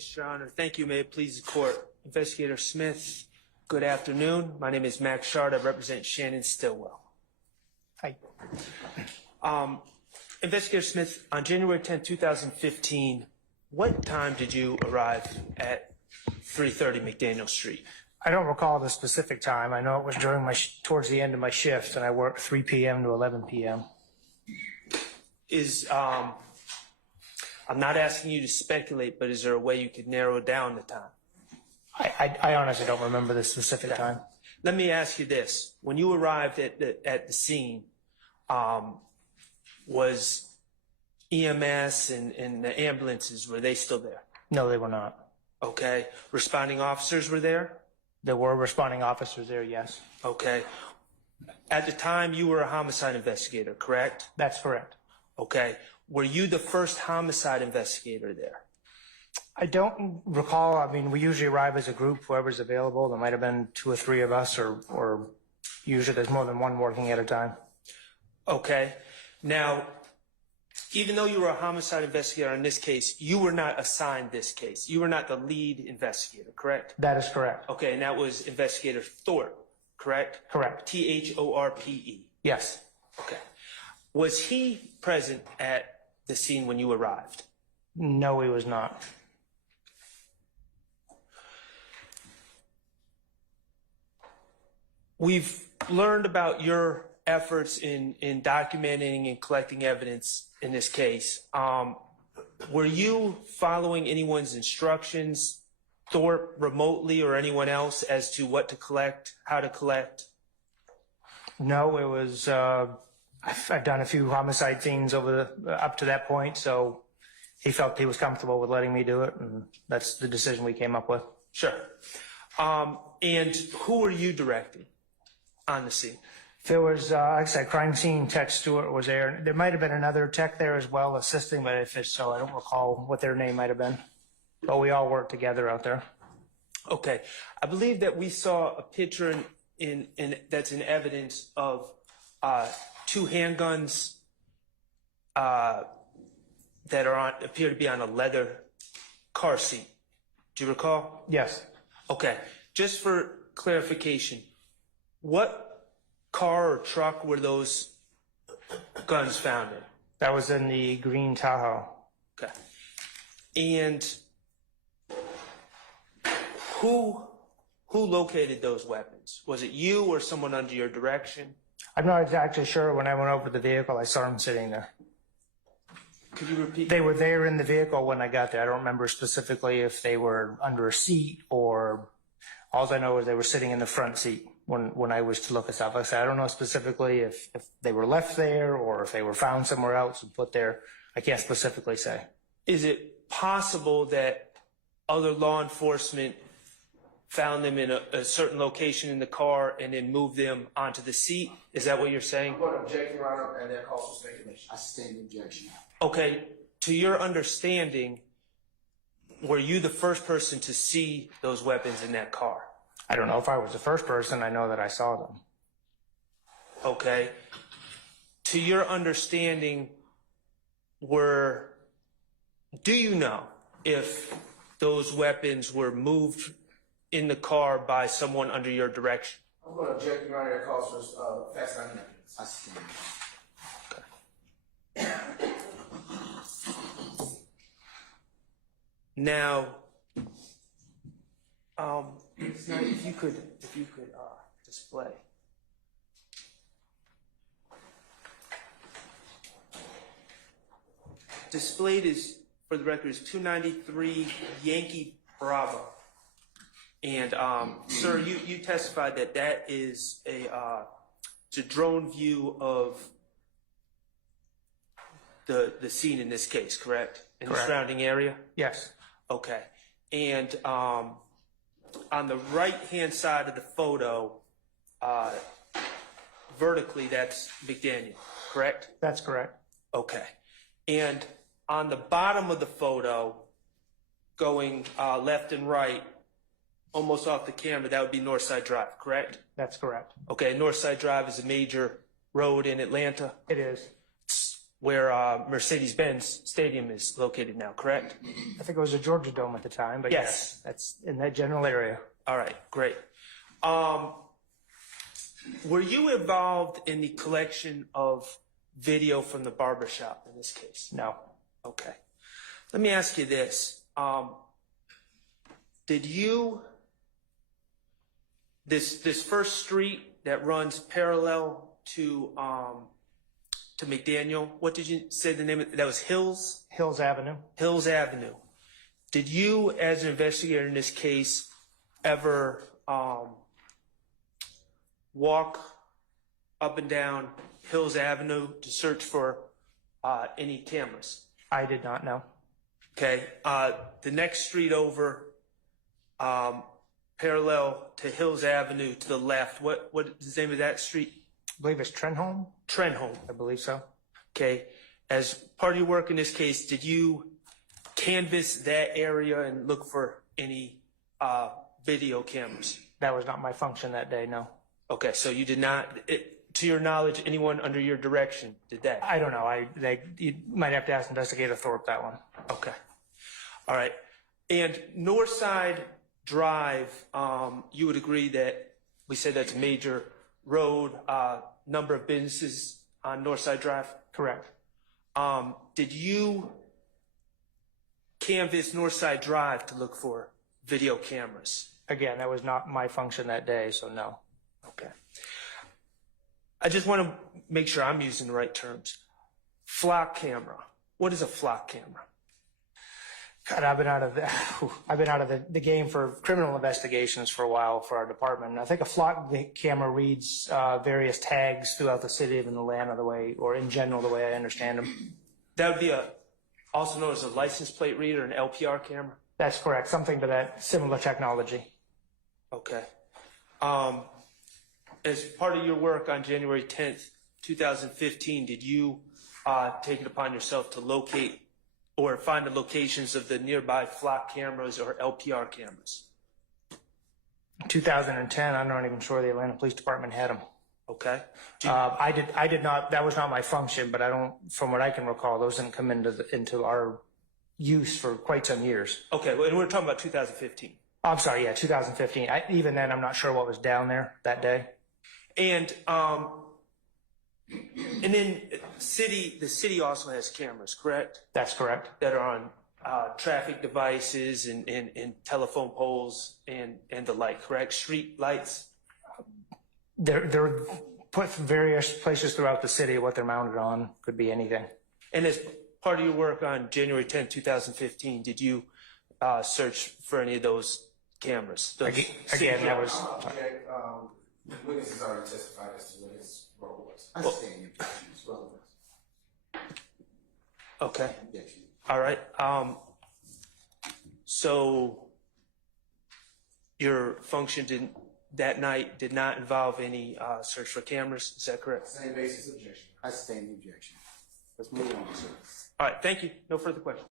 Yes, Your Honor. Thank you. May it please the court. Investigator Smith, good afternoon. My name is Max Schardt. I represent Shannon Stillwell. Hi. Investigator Smith, on January 10, 2015, what time did you arrive at 330 McDaniel Street? I don't recall the specific time. I know it was during towards the end of my shift, and I worked 3 p.m. to 11 p.m. I'm not asking you to speculate, but is there a way you could narrow down the time? I honestly don't remember the specific time. Let me ask you this. When you arrived at the scene, was EMS and the ambulances, were they still there? No, they were not. Okay. Responding officers were there? There were responding officers there, yes. Okay. At the time, you were a homicide investigator, correct? That's correct. Okay. Were you the first homicide investigator there? I don't recall. I mean, we usually arrive as a group, whoever's available. There might have been 2 or 3 of us, or usually there's more than one working at a time. Okay. Now, even though you were a homicide investigator in this case, you were not assigned this case. You were not the lead investigator, correct? That is correct. Okay, and that was Investigator Thorpe, correct? Correct. Thorpe. Yes. Okay. Was he present at the scene when you arrived? No, he was not. We've learned about your efforts in documenting and collecting evidence in this case. Were you following anyone's instructions, Thorpe remotely or anyone else, as to what to collect, how to collect? No, it was, I've done a few homicide scenes up to that point, so he felt he was comfortable with letting me do it, and that's the decision we came up with. Sure. And who were you directing on the scene? There was, like I said, crime scene tech Stewart was there. There might have been another tech there as well assisting, but if it's so, I don't recall what their name might have been. But we all worked together out there. Okay. I believe that we saw a picture that's in evidence of 2 handguns that appear to be on a leather car seat. Do you recall? Yes. Okay. Just for clarification, what car or truck were those guns found in? That was in the green Tahoe. Okay. And who located those weapons? Was it you or someone under your direction? I'm not exactly sure. When I went over to the vehicle, I saw them sitting there. Could you repeat? They were there in the vehicle when I got there. I don't remember specifically if they were under a seat or all I know is they were sitting in the front seat when I was to look at stuff. Like I said, I don't know specifically if they were left there or if they were found somewhere else and put there. I can't specifically say. Is it possible that other law enforcement found them in a certain location in the car and then moved them onto the seat? Is that what you're saying? I'm going to object, Your Honor, and that calls for speculation. I stand in objection. Okay. To your understanding, were you the first person to see those weapons in that car? I don't know if I was the first person. I know that I saw them. Okay. To your understanding, do you know if those weapons were moved in the car by someone under your direction? I'm going to object, Your Honor, that calls for facts and evidence. I stand. Okay. Now, if you could display. Displayed is, for the record, is 293 Yankee Bravo. And sir, you testified that is it's a drone view of the scene in this case, correct? In Correct. The surrounding area? Yes. Okay. And on the right-hand side of the photo, vertically, that's McDaniel, correct? That's correct. Okay. And on the bottom of the photo, going left and right, almost off the camera, that would be Northside Drive, correct? That's correct. Okay, Northside Drive is a major road in Atlanta. It is. where Mercedes-Benz Stadium is located now, correct? I think it was a Georgia Dome at the time, but yes, that's in that general area. All right, great. Were you involved in the collection of video from the barbershop in this case? No. Okay. Let me ask you this. Did you, this first street that runs parallel to McDaniel, what did you say the name of, that was Hills? Hills Avenue. Hills Avenue. Did you, as an investigator in this case, ever walk up and down Hills Avenue to search for any cameras? I did not know. Okay. The next street over, parallel to Hills Avenue to the left, what is the name of that street? I believe it's Trenholm. Trenholm. I believe so. Okay. As part of your work in this case, did you canvass that area and look for any video cameras? That was not my function that day, no. Okay, so you did not, to your knowledge, anyone under your direction did that? I don't know. You might have to ask Investigator Thorpe that one. Okay. All right. And Northside Drive, you would agree that we said that's a major road, number of businesses on Northside Drive? Correct. Did you canvass Northside Drive to look for video cameras? Again, that was not my function that day, so no. Okay. I just want to make sure I'm using the right terms. Flock camera. What is a flock camera? God, I've been out of the game for criminal investigations for a while for our department. And I think a flock camera reads various tags throughout the city of Atlanta the way, or in general, the way I understand them. That would be also known as a license plate reader, an LPR camera? That's correct. Something to that similar technology. Okay. As part of your work on January 10th, 2015, did you take it upon yourself to locate or find the locations of the nearby flock cameras or LPR cameras? 2010, I'm not even sure the Atlanta Police Department had them. Okay. I did not, that was not my function, but I don't, from what I can recall, those didn't come into our use for quite some years. Okay, well, and we're talking about 2015. I'm sorry, yeah, 2015. Even then, I'm not sure what was down there that day. And then the city also has cameras, correct? That's correct. That are on traffic devices and telephone poles and the like, correct? Street lights? They're put from various places throughout the city. What they're mounted on could be anything. And as part of your work on January 10, 2015, did you search for any of those cameras? Again, that was... Witnesses already testified as to what his role was. I understand your objections, relevance. Okay. Objection. All right. So your function that night did not involve any search for cameras. Is that correct? Same basis objection. I sustain the objection. Let's move on, sir. All right. Thank you. No further questions.